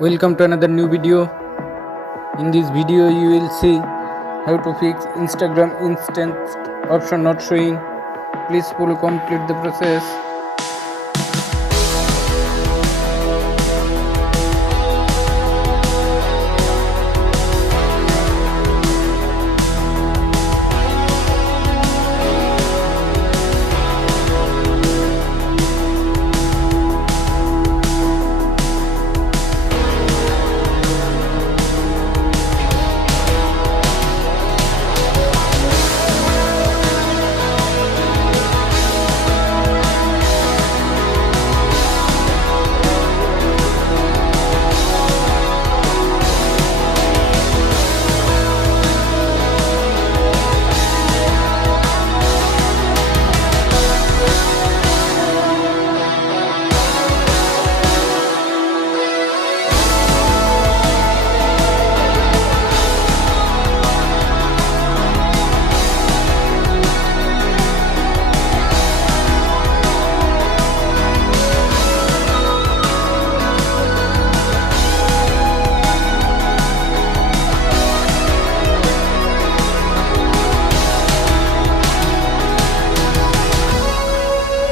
Welcome to another new video. In this video you will see how to fix Instagram instant option not showing. Please follow complete the process.